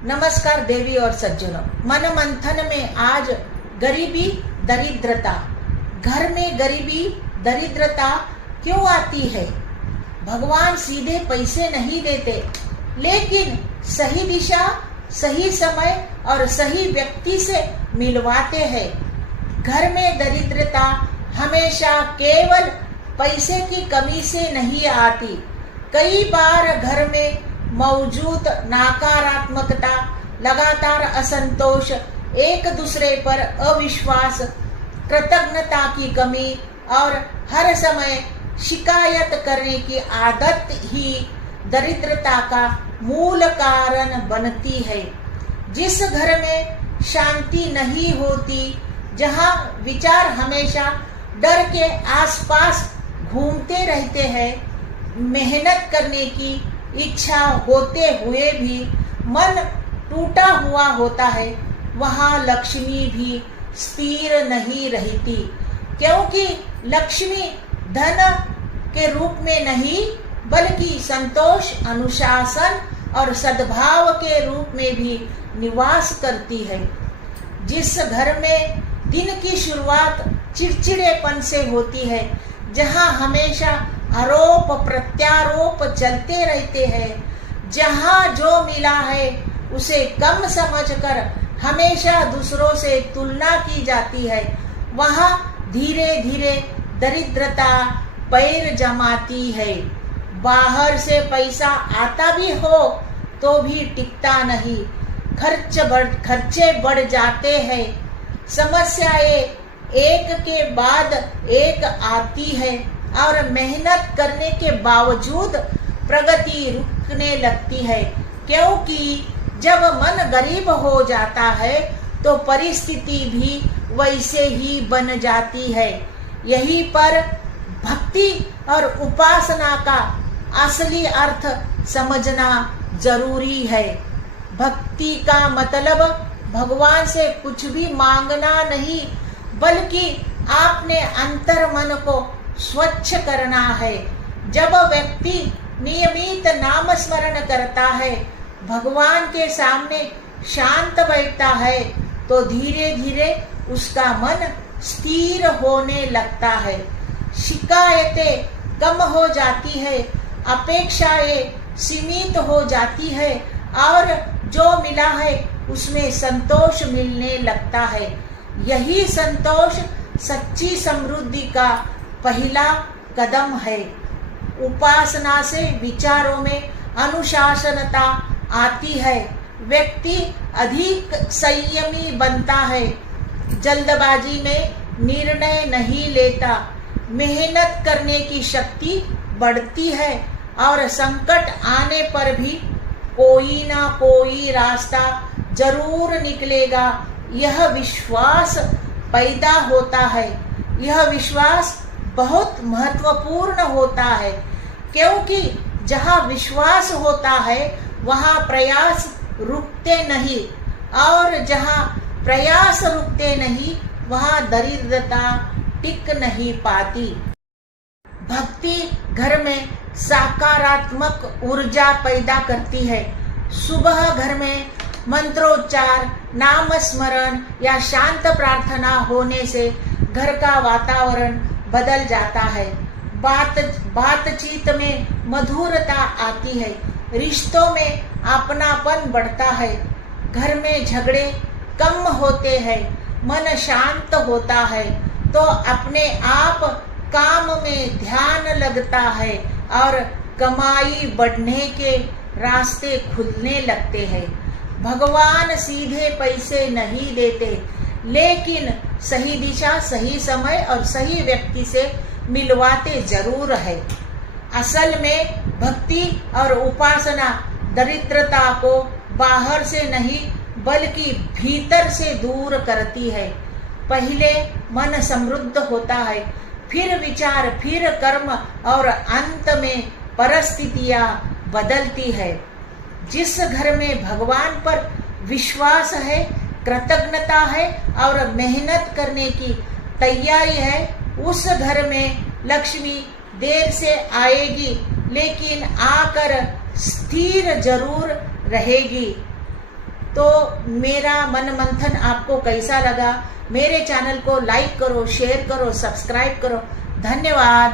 नमस्कार देवी और सज्जनों। मन मंथन में आज गरीबी दरिद्रता, घर में गरीबी दरिद्रता क्यों आती है? भगवान सीधे पैसे नहीं देते, लेकिन सही दिशा, सही समय और सही व्यक्ति से मिलवाते हैं। घर में दरिद्रता हमेशा केवल पैसे की कमी से नहीं आती। कई बार घर में मौजूद नकारात्मकता, लगातार असंतोष, एक दूसरे पर अविश्वास, कृतज्ञता की कमी और हर समय शिकायत करने की आदत ही दरिद्रता का मूल कारण बनती है। जिस घर में शांति नहीं होती, जहाँ विचार हमेशा डर के आसपास घूमते रहते हैं, मेहनत करने की इच्छा होते हुए भी मन टूटा हुआ होता है, वहाँ लक्ष्मी भी स्थिर नहीं रहती। क्योंकि लक्ष्मी धन के रूप में नहीं, बल्कि संतोष, अनुशासन और सद्भाव के रूप में भी निवास करती है। जिस घर में दिन की शुरुआत चिड़चिड़ेपन से होती है, जहाँ हमेशा आरोप प्रत्यारोप चलते रहते हैं, जहाँ जो मिला है उसे कम समझकर हमेशा दूसरों से तुलना की जाती है, वहाँ धीरे धीरे दरिद्रता पैर जमाती है। बाहर से पैसा आता भी हो तो भी टिकता नहीं, खर्चे बढ़ जाते हैं, समस्याएं एक के बाद एक आती है और मेहनत करने के बावजूद प्रगति रुकने लगती है। क्योंकि जब मन गरीब हो जाता है तो परिस्थिति भी वैसे ही बन जाती है। यहीं पर भक्ति और उपासना का असली अर्थ समझना जरूरी है। भक्ति का मतलब भगवान से कुछ भी मांगना नहीं, बल्कि आपने अंतर मन को स्वच्छ करना है। जब व्यक्ति नियमित नाम स्मरण करता है, भगवान के सामने शांत बैठता है, तो धीरे धीरे उसका मन स्थिर होने लगता है। शिकायतें कम हो जाती है, अपेक्षाएं सीमित हो जाती है और जो मिला है उसमें संतोष मिलने लगता है। यही संतोष सच्ची समृद्धि का पहला कदम है। उपासना से विचारों में अनुशासनता आती है, व्यक्ति अधिक संयमी बनता है, जल्दबाजी में निर्णय नहीं लेता, मेहनत करने की शक्ति बढ़ती है और संकट आने पर भी कोई ना कोई रास्ता जरूर निकलेगा, यह विश्वास पैदा होता है। यह विश्वास बहुत महत्वपूर्ण होता है, क्योंकि जहाँ विश्वास होता है वहाँ प्रयास रुकते नहीं, और जहाँ प्रयास रुकते नहीं वहाँ दरिद्रता टिक नहीं पाती। भक्ति घर में सकारात्मक ऊर्जा पैदा करती है। सुबह घर में मंत्रोच्चार, नाम स्मरण या शांत प्रार्थना होने से घर का वातावरण बदल जाता है। बातचीत में मधुरता आती है, रिश्तों में अपनापन बढ़ता है, घर में झगड़े कम होते हैं, मन शांत होता है, तो अपने आप काम में ध्यान लगता है और कमाई बढ़ने के रास्ते खुलने लगते हैं। भगवान सीधे पैसे नहीं देते, लेकिन सही दिशा, सही समय और सही व्यक्ति से मिलवाते जरूर है। असल में भक्ति और उपासना दरिद्रता को बाहर से नहीं, बल्कि भीतर से दूर करती है। पहले मन समृद्ध होता है, फिर विचार, फिर कर्म और अंत में परिस्थितियां बदलती है। जिस घर में भगवान पर विश्वास है, कृतज्ञता है और मेहनत करने की तैयारी है, उस घर में लक्ष्मी देर से आएगी, लेकिन आकर स्थिर जरूर रहेगी। तो मेरा मन मंथन आपको कैसा लगा? मेरे चैनल को लाइक करो, शेयर करो, सब्सक्राइब करो। धन्यवाद।